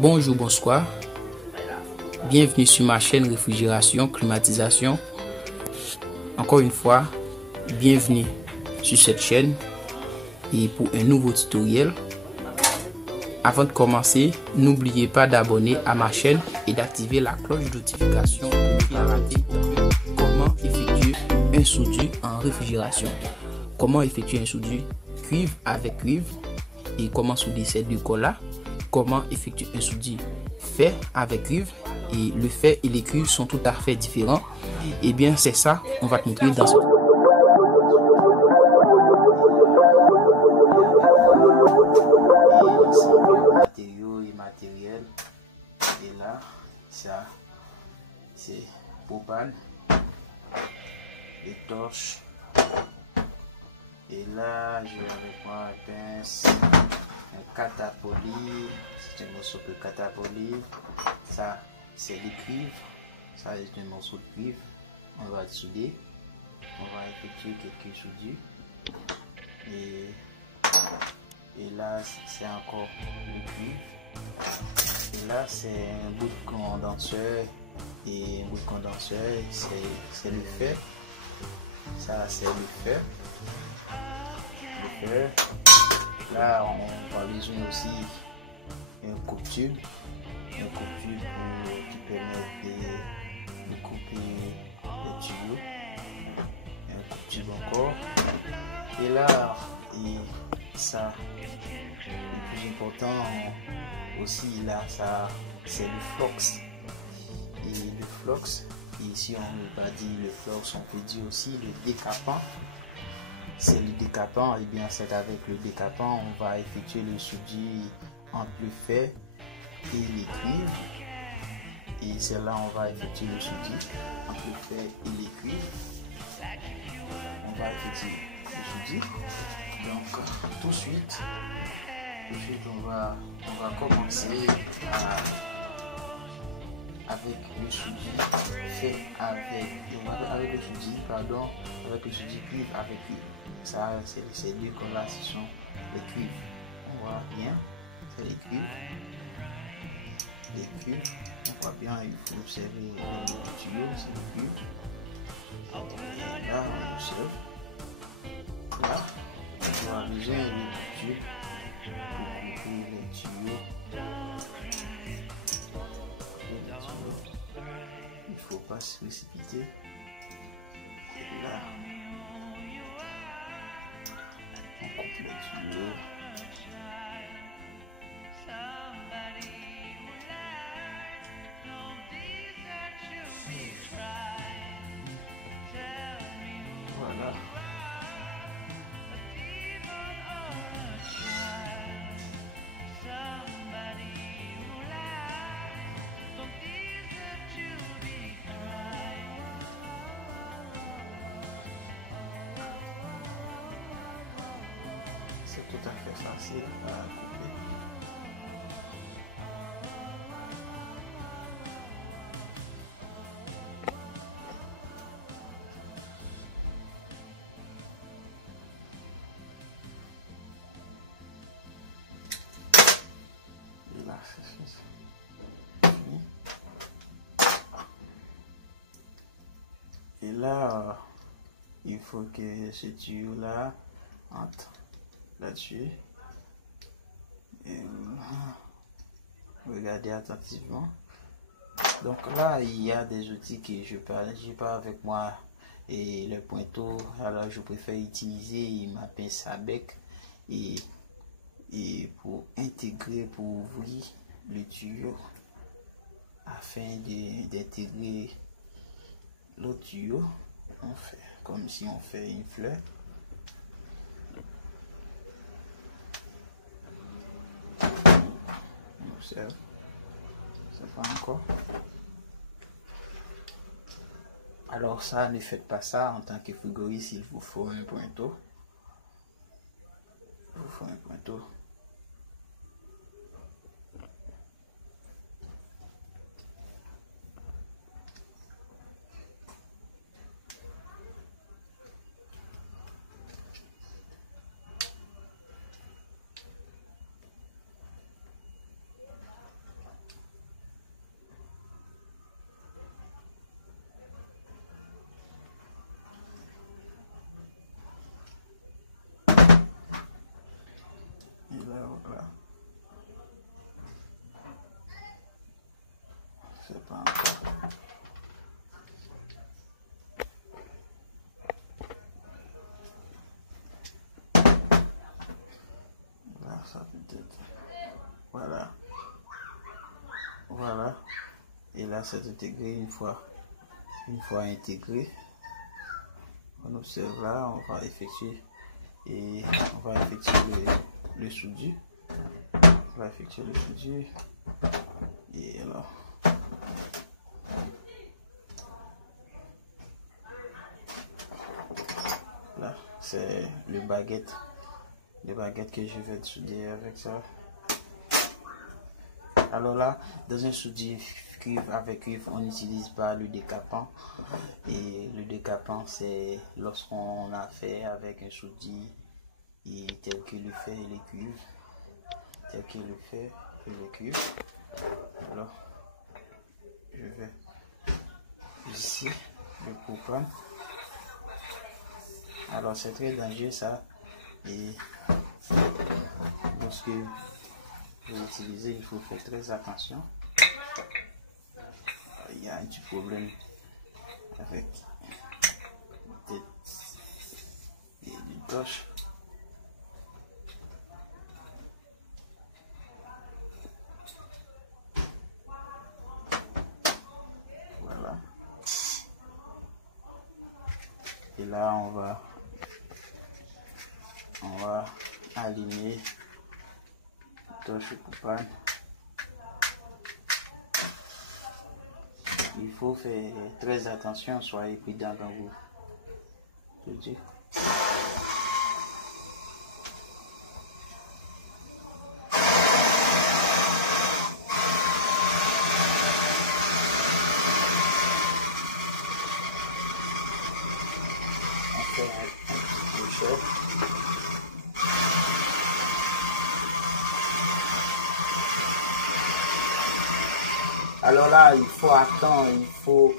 Bonjour, bonsoir. Bienvenue sur ma chaîne Réfrigération, Climatisation. Encore une fois, bienvenue sur cette chaîne et pour un nouveau tutoriel. Avant de commencer, n'oubliez pas d'abonner à ma chaîne et d'activer la cloche de notification pour ne pas rater comment effectuer un soudure en réfrigération. Comment effectuer un soudure cuivre avec cuivre et comment souder ces deux corps-là. Comment effectuer un soudure fer avec cuivre, et le fer et les cuivres sont tout à fait différents. Et bien c'est ça, on va te montrer dans ce matériaux et matériel. Et là, ça c'est propane, les torches. Et là, j'ai avec moi un pince, un catapoli, c'est un morceau de catapoli. Ça, c'est le cuivre. Ça, c'est un morceau de cuivre. On va souder. On va effectuer quelques soudures. Et là, c'est encore le cuivre. Et là, c'est un bout de condenseur. Et un bout de condenseur, c'est le fer. Ça, c'est le fer. Là, on va besoin aussi un coupe-tube. Un coupe-tube qui permet de couper les tuyaux. Un coupe-tube encore. Et là, ça, le plus important aussi, là, ça, c'est le flox. Et le flox, et si on ne veut pas dire le flox, on peut dire aussi le décapant. C'est le décapant, et bien c'est avec le décapant on va effectuer le soudure entre le fer et les cuivres. Et c'est là on va effectuer le soudure entre le fer et les cuivres. On va effectuer le soudure. Donc tout de suite on va commencer avec le soudure fait avec le soudure, pardon, avec le soudure cuivre avec cuivre. Ça, c'est ces deux corps-là, ce sont les cuivres. On voit bien, c'est les cuivres. Les cuivres, on voit bien, il faut observer le tuyau, c'est le cuivre. Et là, on observe. Là, on va besoin de tube pour couper les tuyaux. Il ne faut pas se précipiter. Et là, on coupe les tuyaux. Voilà. C'est tout à fait facile à couper. Là, c'est fini. Et là, il faut que ce tuyau là entre là-dessus. Et regardez attentivement. Donc là, il y a des outils que je n'ai pas avec moi et le pointeau. Alors je préfère utiliser ma pince à bec et pour intégrer, pour ouvrir le tuyau afin d'intégrer l'autre tuyau. On fait comme si on fait une fleur. On observe. Ça va encore. Alors ça, ne faites pas ça en tant que frigoriste, il vous faut un pointeau. Il vous faut un pointeau. Voilà. Voilà. Et là, c'est intégré une fois intégré. On observe là, on va effectuer le soudure. On va effectuer le soudure. Et alors. Là, c'est le baguette que je vais souder avec ça. Alors là, dans un soudir cuivre avec cuivre, on n'utilise pas le décapant. Et le décapant, c'est lorsqu'on a fait avec un soudir et tel que le fait les cuivres. Tel que le fait le cuivre. Alors, je vais ici le propane. Alors, c'est très dangereux ça. Et lorsque vous utilisez, il faut faire très attention. Il y a un petit problème avec une torche. Voilà. Et là, on va aligner la torche propane. Il faut faire très attention, soyez prudent dans vos outils. On fait un petit crochet. Alors là, il faut attendre, il faut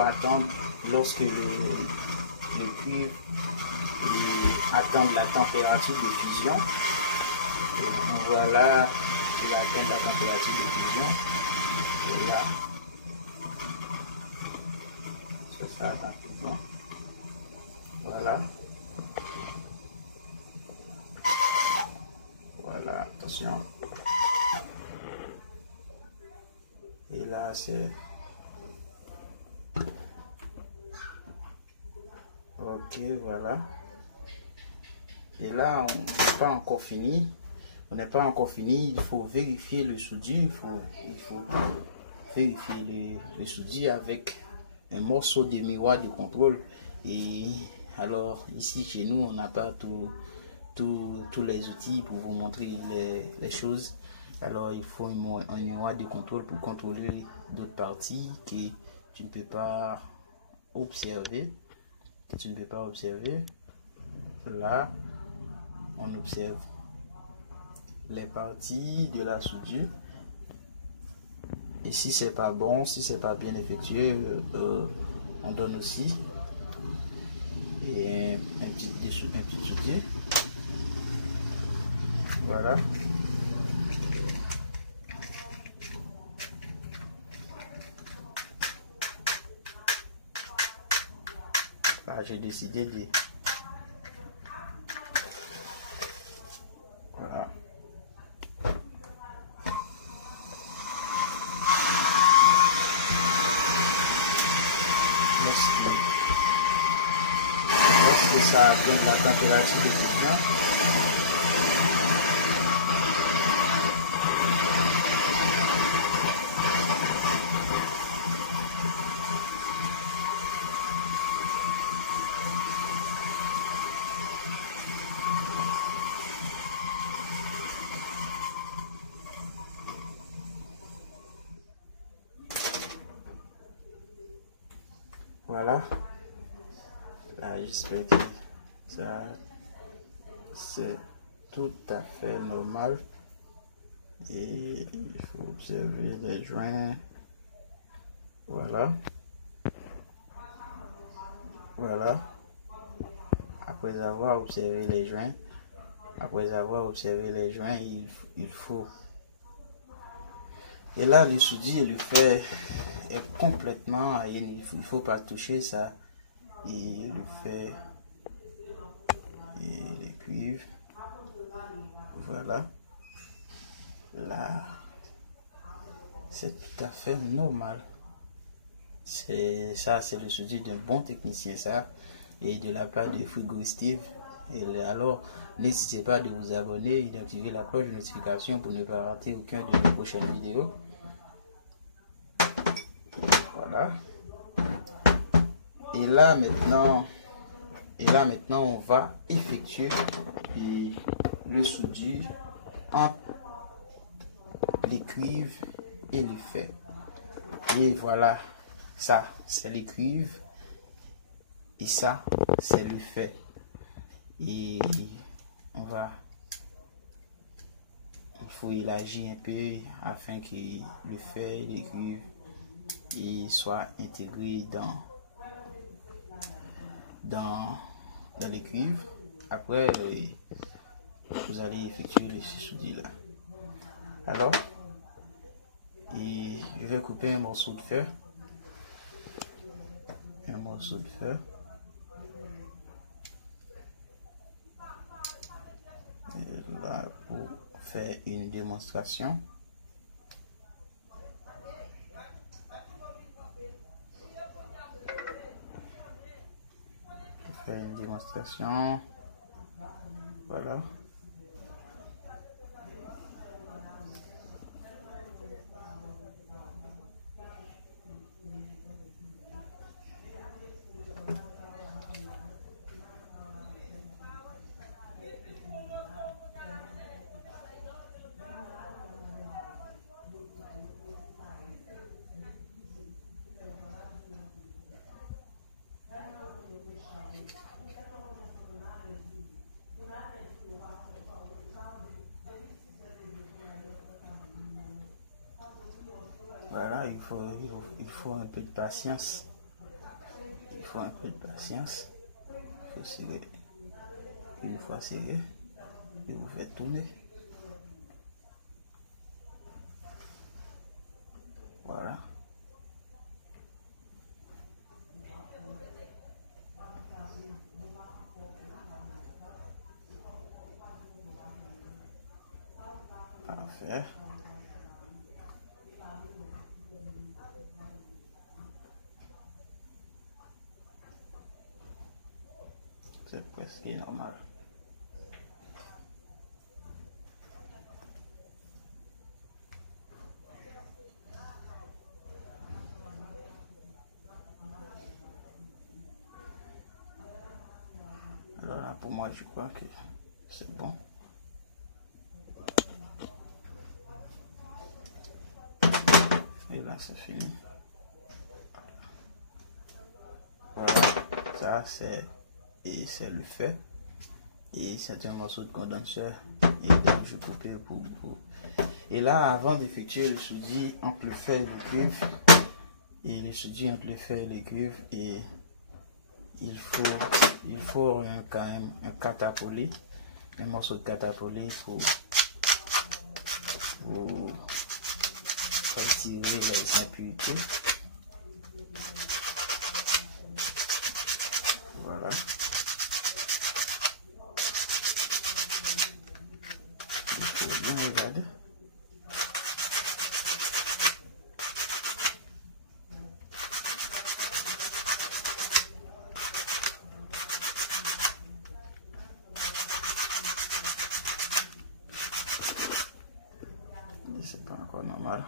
attendre lorsque le cuivre atteint la température de fusion. Et voilà, il atteint la température de fusion. Et là, c'est ça, dans tout le temps. Voilà. Voilà, attention. Et là, c'est... Ok, voilà. Et là, on n'est pas encore fini. On n'est pas encore fini. Il faut vérifier le soudure. Il faut vérifier le soudure avec un morceau de miroir de contrôle. Et alors, ici, chez nous, on n'a pas tous les outils pour vous montrer les choses. Alors il faut un miroir de contrôle pour contrôler d'autres parties que tu ne peux pas observer. Là, on observe les parties de la soudure. Et si c'est pas bon, si c'est pas bien effectué, on donne aussi et un petit soudure. Voilà. Ah, j'ai décidé de... Voilà. Lorsque ça atteint la température de fusion, voilà. Là, j'espère que ça c'est tout à fait normal. Et il faut observer les joints. Voilà. Voilà. Après avoir observé les joints, il faut. Et là, le soudure, le fer est complètement, il ne faut pas toucher ça. Et le fer voilà. Là, c'est tout à fait normal. C'est le soudure d'un bon technicien, ça, et de la part de Frigo Steve. Et alors, n'hésitez pas de vous abonner et d'activer la cloche de notification pour ne pas rater aucun de mes prochaines vidéos. Voilà. Et là maintenant, on va effectuer le soudure entre les cuivres et le fer. Et voilà, ça c'est les cuivres et ça c'est le fer. Et il faut élargir un peu afin que le fer et les cuivres soient intégrés dans les cuivres. Après, vous allez effectuer le soudure là. Alors, je vais couper un morceau de fer. Et là, pour faire une démonstration. Voilà. Voilà, il faut un peu de patience. Il faut serrer. Une fois serré, et vous faites tourner. Voilà. Parfait. C'est presque normal. Alors là, pour moi, je crois que c'est bon. Et là, c'est fini. Voilà, ça c'est le fer. Et c'est un morceau de condenseur. Et donc je coupais pour. Et là, avant d'effectuer le soudure entre le fer et le cuivre, et il faut quand même un catapolé, un morceau de catapolé pour retirer les impuretés. Voilà. Il faut bien regarder. C'est pas encore normal.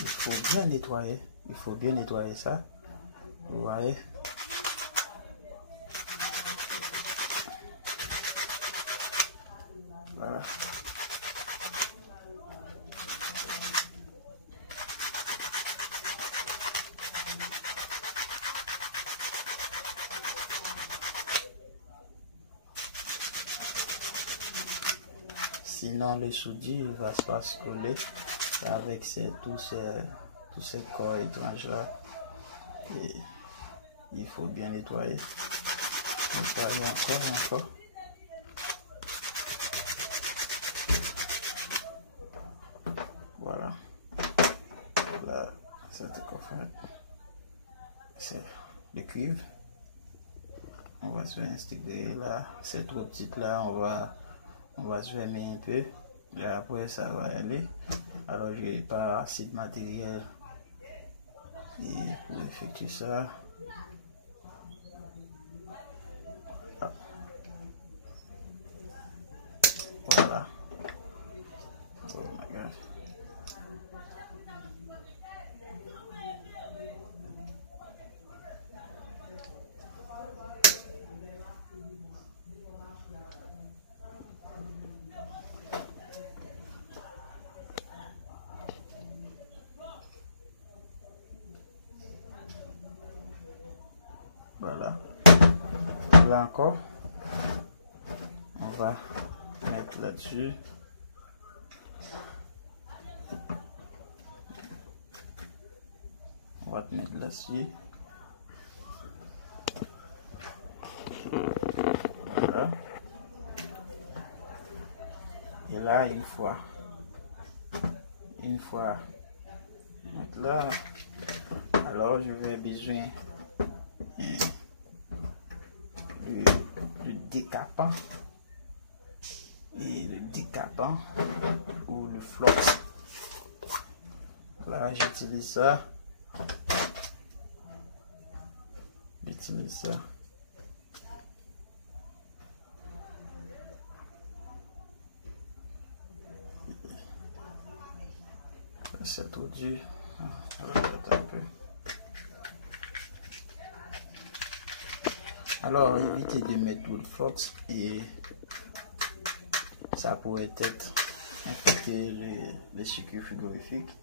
Il faut bien nettoyer ça. Vous voyez? Voilà. Sinon, le soudure va pas se coller avec tous ces corps étranges là. Et il faut bien nettoyer. Nettoyer encore et encore. Voilà. Là, cette coffre, c'est le cuivre. On va se faire intégrer là. C'est trop petite là, on va se fermer un peu. Et après, ça va aller. Alors, je n'ai pas assez de matériel et pour effectuer ça. Voilà. Oh my God. Voilà. Là encore, on va mettre là-dessus. On va te mettre là-dessus. Voilà. Et là, une fois mettre là, alors je vais besoin le décapant et le décapant ou le flox. Là, j'utilise ça. C'est tout dur. Un peu. Alors, évitez de mettre tout le flox et ça pourrait être infecter les circuits frigorifiques.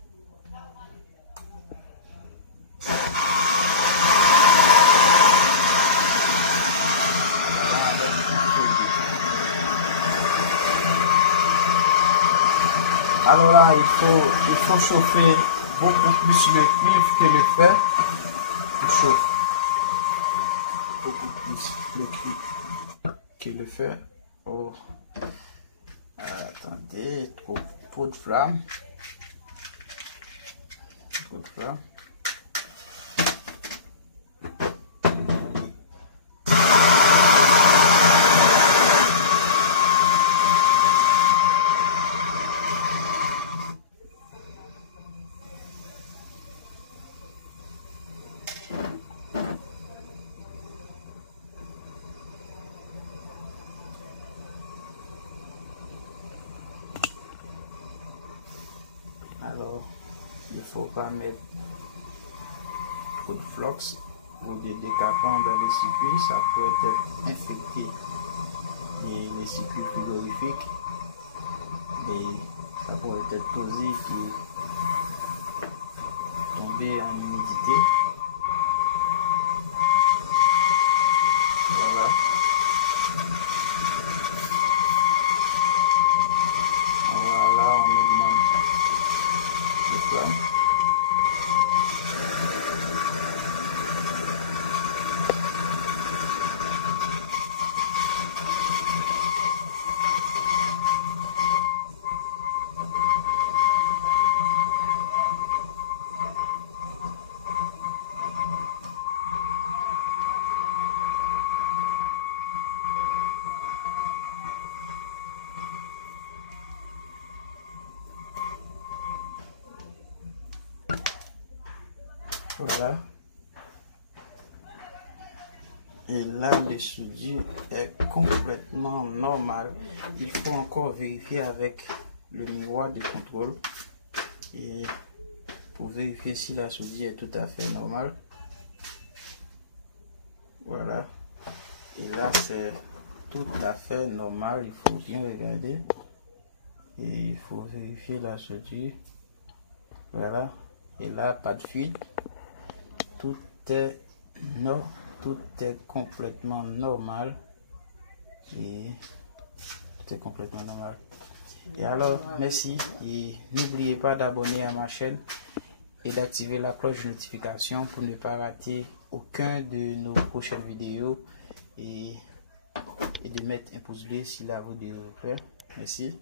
Alors là, il faut chauffer beaucoup plus le cuivre que le fer. Il chauffe beaucoup plus le cuivre que le fer. Oh, attendez, trop de flamme. Trop de flamme. Alors, il ne faut pas mettre trop de flox ou de décapant dans les circuits, ça peut être infecté les circuits frigorifiques et ça pourrait être causé pour tomber en humidité. Voilà. Voilà, on augmente le flamme. Voilà. Et là, le soudure est complètement normal. Il faut encore vérifier avec le miroir de contrôle et pour vérifier si la soudure est tout à fait normale. Voilà. Et là, c'est tout à fait normal. Il faut bien regarder et il faut vérifier la soudure. Voilà. Et là, pas de fuite. Tout est complètement normal et tout est complètement normal. Et alors, merci et n'oubliez pas d'abonner à ma chaîne et d'activer la cloche de notification pour ne pas rater aucun de nos prochaines vidéos et de mettre un pouce bleu si la vidéo vous plaît. Merci.